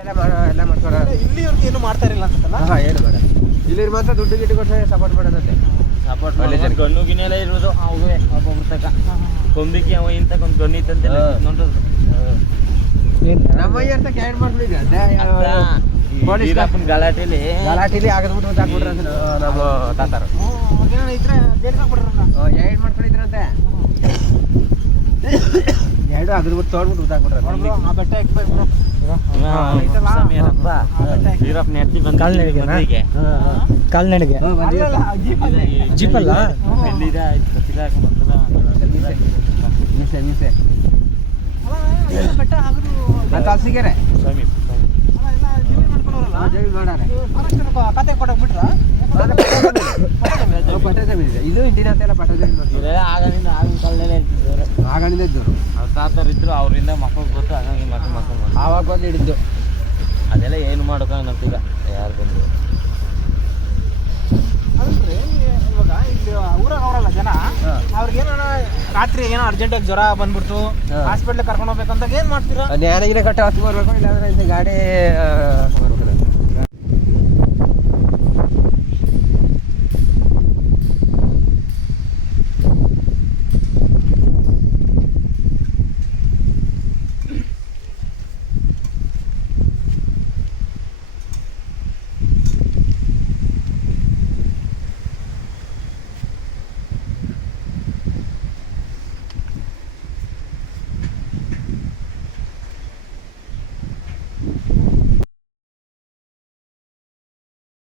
ಎಲ್ಲ ಮಾಡ್ತಾರ. ಇಲ್ಲಿವ್ರಿಗೆ ಏನು ಮಾಡ್ತಾ ಇರಲಿಲ್ಲ ಅಂತಲ್ಲ. ಏನು ಬೇಡ ಇಲ್ಲಿ ಮಾತ್ರ ದುಡ್ಡು ಗಿಟ್ಟು ಕೊಟ್ಟರೆ ಸಪೋರ್ಟ್ ಮಾಡೋದಂತೆ. ಸಪೋರ್ಟ್ ಗಣ್ಣು ಗಿನ್ನೆಲ್ಲ ಇರೋದು ಅವೇ ಒಬ್ಬೊಬ್ರತಕ ಕೊಂಬಿಕೆ ಅವ ಇಂತಕ ಒಂದು ಗಣ್ಣು ಇತ್ತಂತೆ ನೋಡೋದು. ನಮ್ಮ ಅಂತ ಕ್ಯಾಡ್ ಮಾಡ್ಬಿಟ್ಟಿದೆ ಗಲಾಟೆಲಿ ಆಗದ್ಬಿಟ್ಟು ಹಾಕ್ಬಿಟ್ರೆ ನಮ್ಮ ತಾತಾರ ಇದ್ರೆ ಜೈಲಿಗೆ ಹಾಕ್ಬಿಟ್ರಣ್ಣ. ಎರಡು ಮಾಡ್ಕೊಂಡಿದ್ರಂತೆ. ಎರಡು ಅಗದ್ಬಿಟ್ಟು ತೋಡ್ಬಿಟ್ಟು ಉದ್ದಾಕ್ಬಿಟ್ರೆ. ಆ ಬೆಟ್ಟ ಎಕ್ಸ್ಪೈರ್ ಬ್ರೋ. ಕಾಲ್ನಡಿಗೆ ಜೀಪಲ್ಲ ಮೀಸೆ ಬೆಟ್ಟ ಆದ್ರೂ ಕಲ್ಸಿಗೆರೆ ಜಮೀನು ಮಾಡ್ಕೊಂಡವ್ರಲ್ಲ. ಮಾಡಾರೆ ಕತೆ ಕೊಟ್ಟಾಗ್ಬಿಟ್ರ ಪಟ್ಟ ಜಮೀನು ಇದೆ. ಇದು ಇಂದಿನ ಅಂತೆಲ್ಲ ಪಟ್ಟ ಜಮೀನು ಆಗದಿಂದ ಆಗಿನ ಕಾಲದಲ್ಲೇ ಇರ್ತಿದ್ರು. ಆಗಳಿಂದ ಇದ್ದವರು ಅವ್ರ ತಾತರು ಇದ್ರು ಅವರಿಂದ ಮಕ್ಕಳು ಗೊತ್ತು ಹಾಗಾಗಿ ಮಕ್ಕಳು ಆವಾಗ ಬಂದು ಹಿಡಿದ್ದು. ಅದೆಲ್ಲ ಏನು ಮಾಡೋಕ್ಕಾಗಂತೀಗ ಯಾರು ಬಂದರು. ಅಂದ್ರೆ ಇವಾಗ ಇಲ್ಲಿ ಊರಾಗ ಅವರಲ್ಲ ಜನ ಅವ್ರಿಗೇನೋ ರಾತ್ರಿ ಏನೋ ಅರ್ಜೆಂಟಾಗಿ ಜ್ವರ ಬಂದ್ಬಿಡ್ತು ಹಾಸ್ಪಿಟ್ಲಿಗೆ ಕರ್ಕೊಂಡು ಹೋಗ್ಬೇಕಂತ ಏನು ಮಾಡ್ತೀರಾ? ನ್ಯಾನಗಿನ ಕಟ್ಟ ಹತ್ತು ಬರ್ಬೇಕು, ಇಲ್ಲಾಂದ್ರೆ ಗಾಡಿ